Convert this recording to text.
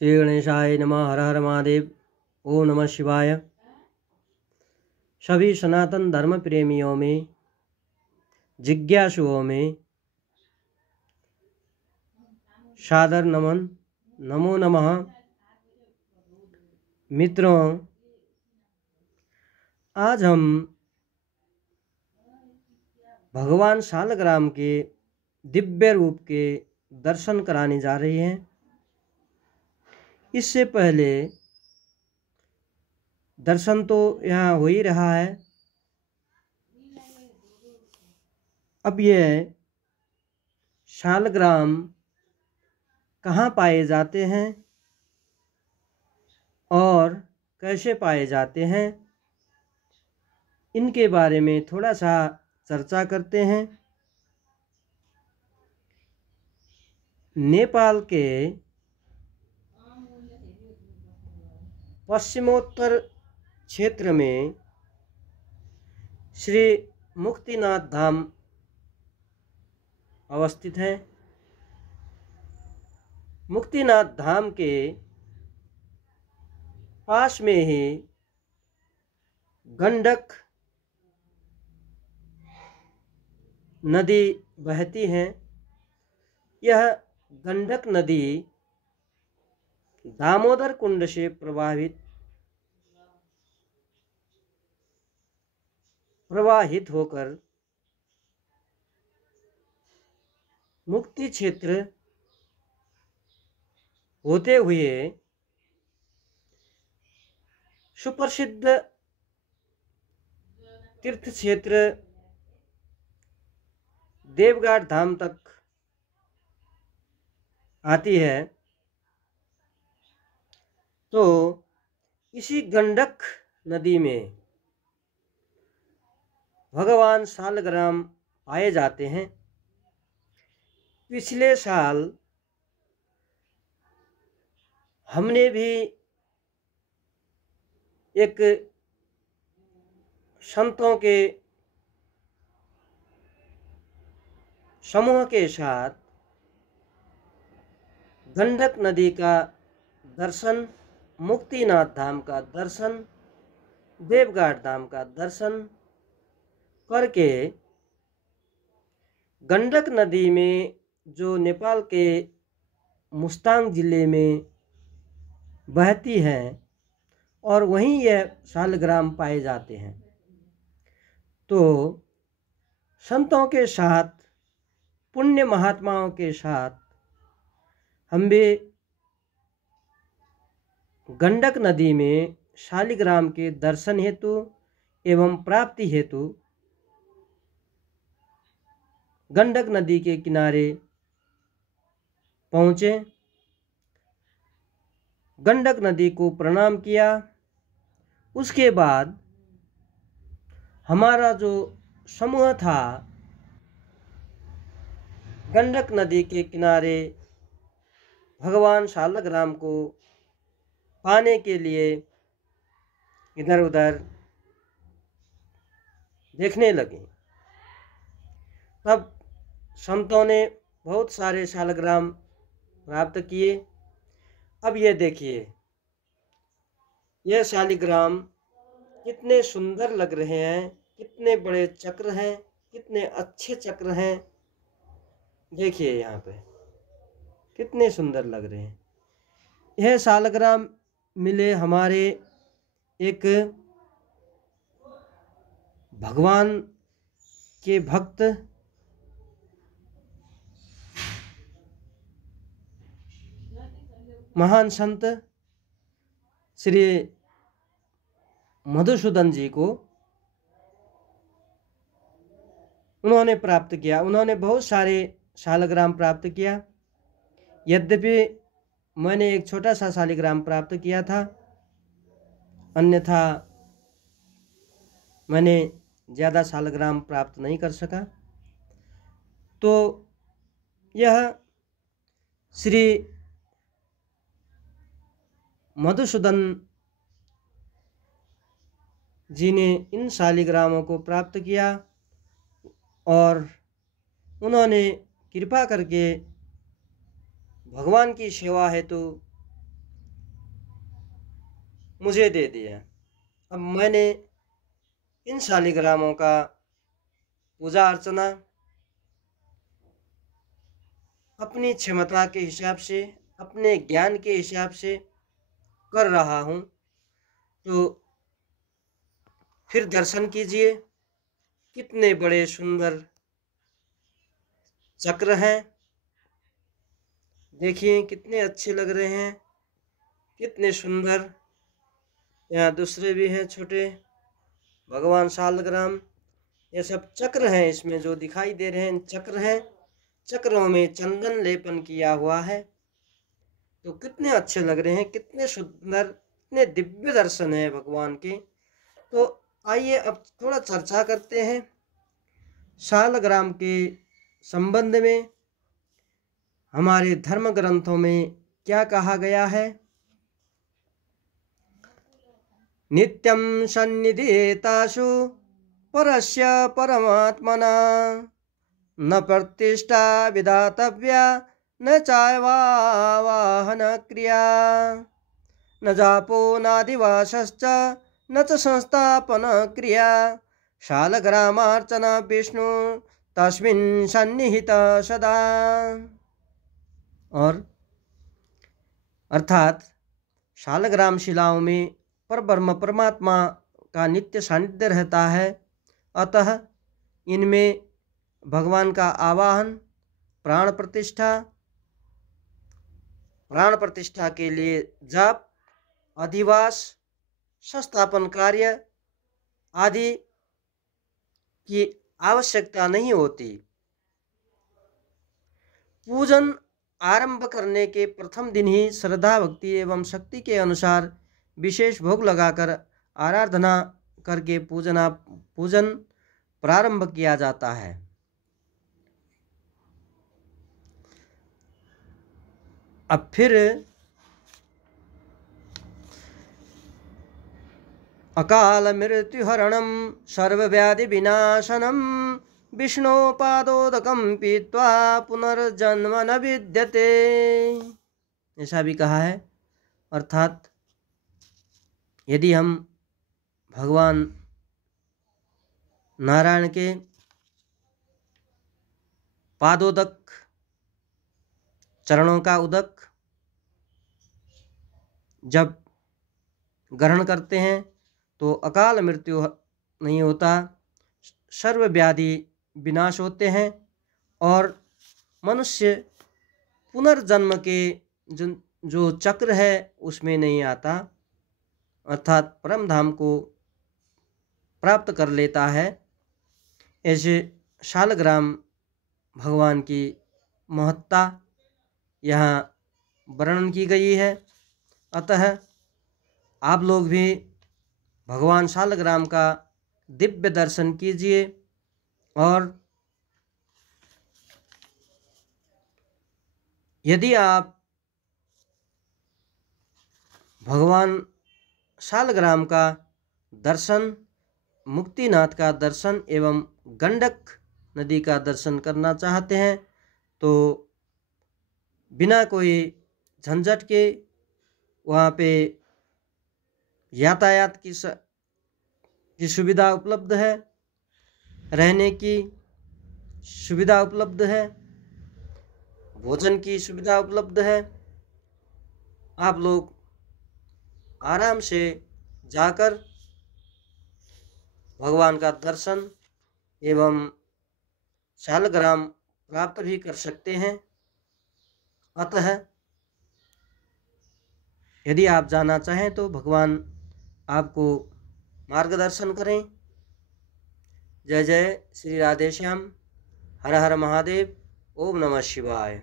श्री गणेशाय नमः। हर हर महादेव। ओम नमः शिवाय। सभी सनातन धर्म प्रेमियों में, जिज्ञासुओं में सादर नमन, नमो नमः। मित्रों, आज हम भगवान शालग्राम के दिव्य रूप के दर्शन कराने जा रहे हैं। इससे पहले दर्शन तो यहाँ हो ही रहा है। अब यह शालग्राम कहाँ पाए जाते हैं और कैसे पाए जाते हैं, इनके बारे में थोड़ा सा चर्चा करते हैं। नेपाल के पश्चिमोत्तर क्षेत्र में श्री मुक्तिनाथ धाम अवस्थित है। मुक्तिनाथ धाम के पास में ही गंडक नदी बहती है। यह गंडक नदी दामोदर कुंड से प्रवाहित होकर मुक्ति क्षेत्र होते हुए सुप्रसिद्ध तीर्थ क्षेत्र देवघाट धाम तक आती है। तो इसी गंडक नदी में भगवान शालग्राम पाए जाते हैं। पिछले साल हमने भी एक संतों के समूह के साथ गंडक नदी का दर्शन, मुक्तिनाथ धाम का दर्शन, देवघाट धाम का दर्शन करके गंडक नदी में जो नेपाल के मुस्ताङ जिले में बहती है और वहीं यह शालग्राम पाए जाते हैं। तो संतों के साथ, पुण्य महात्माओं के साथ हम भी गंडक नदी में शालिग्राम के दर्शन हेतु एवं प्राप्ति हेतु गंडक नदी के किनारे पहुँचे। गंडक नदी को प्रणाम किया। उसके बाद हमारा जो समूह था गंडक नदी के किनारे भगवान शालग्राम को पाने के लिए इधर उधर देखने लगे। तब संतों ने बहुत सारे शालग्राम प्राप्त किए। अब ये देखिए, यह शालिग्राम कितने सुंदर लग रहे हैं, कितने बड़े चक्र हैं, कितने अच्छे चक्र हैं। देखिए यहाँ पे कितने सुंदर लग रहे हैं। यह शालग्राम मिले हमारे एक भगवान के भक्त महान संत श्री मधुसूदन जी को उन्होंने प्राप्त किया। उन्होंने बहुत सारे शालग्राम प्राप्त किया। यद्यपि मैंने एक छोटा सा शालिग्राम प्राप्त किया था, अन्यथा मैंने ज़्यादा शालग्राम प्राप्त नहीं कर सका। तो यह श्री मधुसूदन जी ने इन शालिग्रामों को प्राप्त किया और उन्होंने कृपा करके भगवान की सेवा हेतु मुझे दे दिया। अब मैंने इन शालिग्रामों का पूजा अर्चना अपनी क्षमता के हिसाब से, अपने ज्ञान के हिसाब से कर रहा हूँ। तो फिर दर्शन कीजिए, कितने बड़े सुंदर चक्र हैं। देखिए कितने अच्छे लग रहे हैं, कितने सुंदर। यहाँ दूसरे भी हैं छोटे भगवान शालग्राम। ये सब चक्र हैं, इसमें जो दिखाई दे रहे हैं चक्र हैं। चक्रों में चंदन लेपन किया हुआ है। तो कितने अच्छे लग रहे हैं, कितने सुंदर, कितने दिव्य दर्शन है भगवान के। तो आइए अब थोड़ा चर्चा करते हैं शालग्राम के संबंध में। हमारे धर्म ग्रंथों में क्या कहा गया है। नित्यं सन्निधेतासु परस्य परमात्मना न प्रतिष्ठा विधातव्या न चावाहन क्रिया न जापो नादिवासश्च न च संस्थापन क्रिया शालग्रामार्चना विष्णु तस्मिन् सन्निहित सदा। और अर्थात शालग्राम शिलाओं में परब्रह्म परमात्मा का नित्य सानिध्य रहता है। अतः इनमें भगवान का आवाहन, प्राण प्रतिष्ठा के लिए जाप, अधिवास, संस्थापन कार्य आदि की आवश्यकता नहीं होती। पूजन आरंभ करने के प्रथम दिन ही श्रद्धा भक्ति एवं शक्ति के अनुसार विशेष भोग लगाकर आराधना करके पूजन प्रारंभ किया जाता है। अब फिर अकाल मृत्युहरणं सर्वव्याधि विनाशनम विष्णुपादोदकं पीत्वा पुनर्जन्म न विद्यते, ऐसा भी कहा है। अर्थात यदि हम भगवान नारायण के पादोदक, चरणों का उदक जब ग्रहण करते हैं तो अकाल मृत्यु नहीं होता, सर्व व्याधि विनाश होते हैं और मनुष्य पुनर्जन्म के जो चक्र है उसमें नहीं आता, अर्थात परम धाम को प्राप्त कर लेता है। ऐसे शालग्राम भगवान की महत्ता यहाँ वर्णन की गई है। अतः आप लोग भी भगवान शालग्राम का दिव्य दर्शन कीजिए और यदि आप भगवान शालग्राम का दर्शन, मुक्तिनाथ का दर्शन एवं गंडक नदी का दर्शन करना चाहते हैं तो बिना कोई झंझट के वहाँ पे यातायात की सुविधा उपलब्ध है, रहने की सुविधा उपलब्ध है, भोजन की सुविधा उपलब्ध है। आप लोग आराम से जाकर भगवान का दर्शन एवं शालग्राम प्राप्त भी कर सकते हैं। अतः यदि आप जाना चाहें तो भगवान आपको मार्गदर्शन करें। जय जय श्री राधे श्याम। हर हर महादेव। ओम नमः शिवाय।